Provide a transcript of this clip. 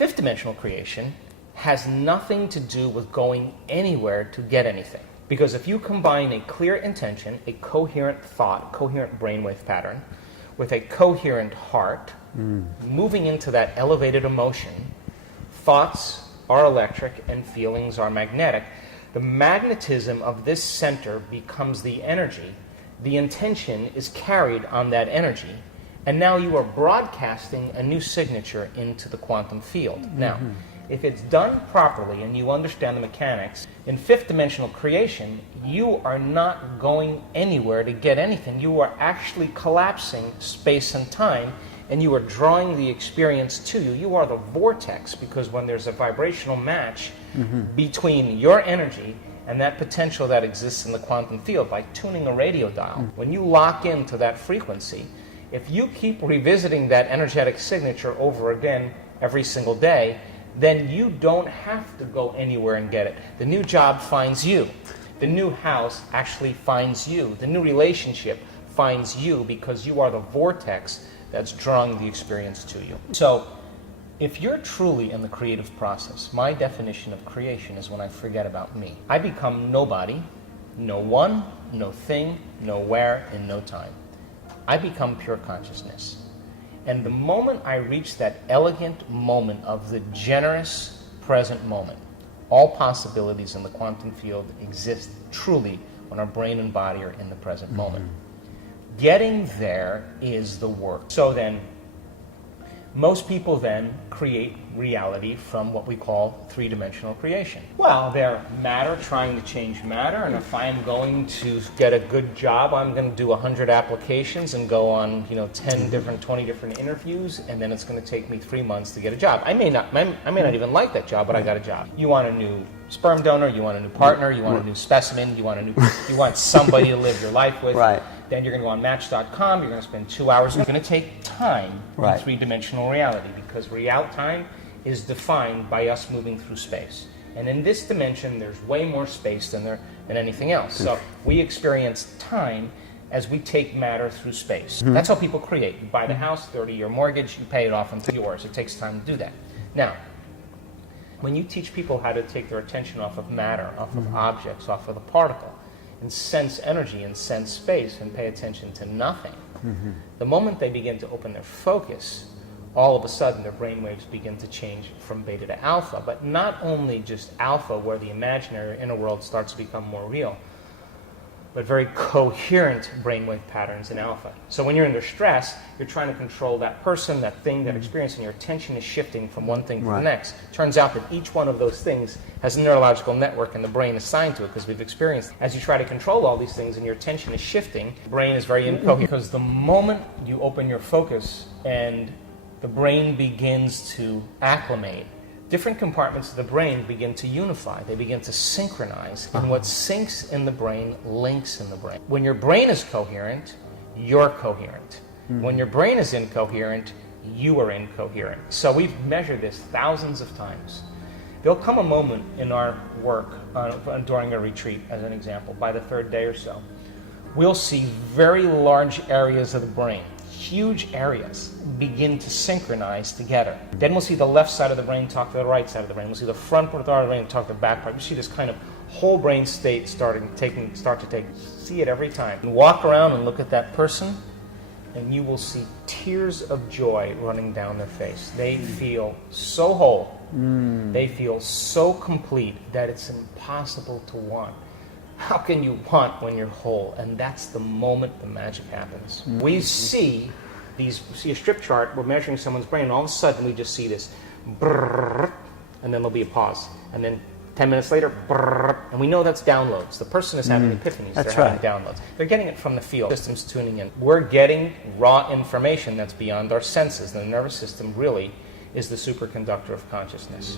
Fifth dimensional creation has nothing to do with going anywhere to get anything. Because if you combine a clear intention, a coherent thought, coherent brainwave pattern, with a coherent heart, moving into that elevated emotion, thoughts are electric and feelings are magnetic. The magnetism of this center becomes the energy. The intention is carried on that energy. And now you are broadcasting a new signature into the quantum field. Now, if it's done properly and you understand the mechanics, in fifth dimensional creation, you are not going anywhere to get anything. You are actually collapsing space and time, and you are drawing the experience to you. You are the vortex, because when there's a vibrational match between your energy and that potential that exists in the quantum field, like tuning a radio dial, when you lock into that frequency, if you keep revisiting that energetic signature over again every single day, then you don't have to go anywhere and get it. The new job finds you. The new house actually finds you. The new relationship finds you, because you are the vortex that's drawing the experience to you. So, if you're truly in the creative process, my definition of creation is when I forget about me. I become nobody, no one, no thing, nowhere, in no time. I become pure consciousness. And the moment I reach that elegant moment of the generous present moment, all possibilities in the quantum field exist truly when our brain and body are in the present moment. Getting there is the work. So then, most people then create reality from what we call three-dimensional creation. Well, they're matter trying to change matter, and if I'm going to get a good job, I'm going to do 100 applications and go on, 20 different interviews, and then it's going to take me 3 months to get a job. I may not even like that job, but I got a job. You want a new sperm donor, you want a new partner, you want a new specimen, you want somebody to live your life with. Right. Then you're going to go on Match.com, you're going to spend 2 hours. It's going to take time in three-dimensional reality, because time is defined by us moving through space. And in this dimension, there's way more space than anything else. So we experience time as we take matter through space. That's how people create. You buy the house, 30-year mortgage, you pay it off until yours. It takes time to do that. Now, when you teach people how to take their attention off of matter, off of objects, off of the particle, and sense energy and sense space and pay attention to nothing, the moment they begin to open their focus, all of a sudden their brainwaves begin to change from beta to alpha. But not only just alpha, where the imaginary inner world starts to become more real, but very coherent brainwave patterns in alpha. So when you're under stress, you're trying to control that person, that thing, that experience, and your attention is shifting from one thing to the next. Turns out that each one of those things has a neurological network in the brain assigned to it, because we've experienced. As you try to control all these things and your attention is shifting, the brain is very incoherent. Because the moment you open your focus and the brain begins to acclimate, different compartments of the brain begin to unify. They begin to synchronize. And what syncs in the brain links in the brain. When your brain is coherent, you're coherent. When your brain is incoherent, you are incoherent. So we've measured this thousands of times. There'll come a moment in our work during a retreat, as an example, by the third day or so, we'll see very large areas of the brain, huge areas, begin to synchronize together. Then we'll see the left side of the brain talk to the right side of the brain. We'll see the front part of the brain talk to the back part. You see this kind of whole brain state start to take. See it every time. And walk around and look at that person, and you will see tears of joy running down their face. They feel so whole. They feel so complete that it's impossible to want. How can you want when you're whole? And that's the moment the magic happens. We see a strip chart, we're measuring someone's brain, and all of a sudden we just see this brrrr, and then there'll be a pause. And then 10 minutes later, brrrr, and we know that's downloads. The person is having epiphanies. They're having downloads. They're getting it from the field. Systems tuning in. We're getting raw information that's beyond our senses. The nervous system really is the superconductor of consciousness.